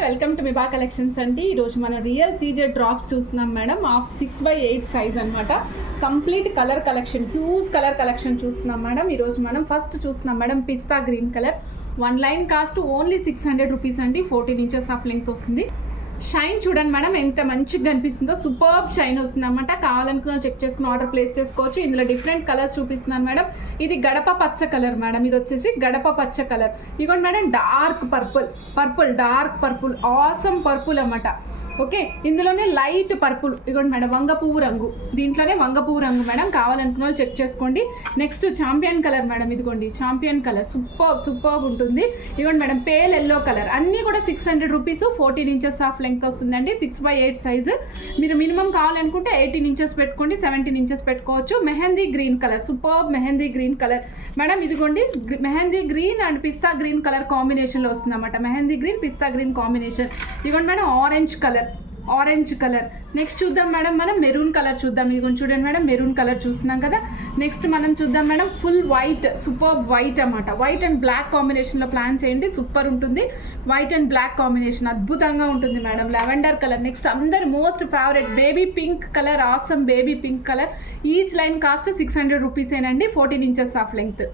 Welcome to మిబా collections అండి. ఈరోజు మనం రియల్ సీజెడ్ డ్రాప్స్ చూస్తున్నాం మేడం. ఆఫ్ 6/8 సైజ్ అనమాట. Complete colour collection, huge colour collection చూస్తున్నాం మేడం. ఈరోజు మనం ఫస్ట్ చూస్తున్నాం మేడం పిస్తా green colour. 1 line cost only 600 rupees అండి. 14 ఇంచెస్ ఆఫ్ లెంగ్త్ వస్తుంది. షైన్ చూడండి మేడం ఎంత మంచిగా కనిపిస్తుందో. సూపర్బ్ షైన్ వస్తుంది అనమాట. కావాలనుకున్న చెక్ చేసుకుని ఆర్డర్ ప్లేస్ చేసుకోవచ్చు. ఇందులో డిఫరెంట్ కలర్స్ చూపిస్తున్నాను మేడం. ఇది గడప పచ్చ కలర్ మేడం. ఇది వచ్చేసి గడప పచ్చ కలర్. ఇదిగోండి madam dark purple dark purple, awesome purple అన్నమాట. ఓకే, ఇందులోనే లైట్ పర్పుల్. ఇదిగోండి మేడం వంగ పువ్వు రంగు. దీంట్లోనే వంగ పువ్వు రంగు మేడం. కావాలనుకున్న వాళ్ళు చెక్ చేసుకోండి. Next champion colour madam. ఇదిగోండి చాంపియన్ కలర్ సూపర్బ్ ఉంటుంది. ఇదిగోండి మేడం పేల్ ఎల్లో కలర్. అన్నీ కూడా 600 రూపీస్. 14 ఇంచెస్ ఆఫ్ లెంగ్త్ వస్తుందండి. 6/8 సైజు. మీరు మినిమం కావాలనుకుంటే 18 ఇంచెస్ పెట్టుకోండి, 17 ఇంచెస్ పెట్టుకోవచ్చు. Mehndi green colour, superb mehndi green colour madam. ఇదిగోండి మెహందీ గ్రీన్ అండ్ పిస్తా గ్రీన్ కలర్ కాంబినేషన్లో వస్తుంది అన్నమాట. మెహందీ గ్రీన్ పిస్తా గ్రీన్ కాంబినేషన్. ఇదిగోండి మేడం ఆరెంజ్ కలర్. నెక్స్ట్ చూద్దాం మేడం మనం మెరూన్ కలర్ చూద్దాం. ఇదిగోండి చూడండి మేడం మెరూన్ కలర్ చూస్తున్నాం కదా. నెక్స్ట్ మనం చూద్దాం madam full white, super white అన్నమాట. వైట్ అండ్ బ్లాక్ కాంబినేషన్లో ప్లాన్ చేయండి, సూపర్ ఉంటుంది. వైట్ అండ్ బ్లాక్ కాంబినేషన్ అద్భుతంగా ఉంటుంది మేడం. Lavender colour. నెక్స్ట్ అందరి most favourite baby pink colour. Awesome baby pink colour. Each line cost 600 రూపీసేనండి. 14 inches of length.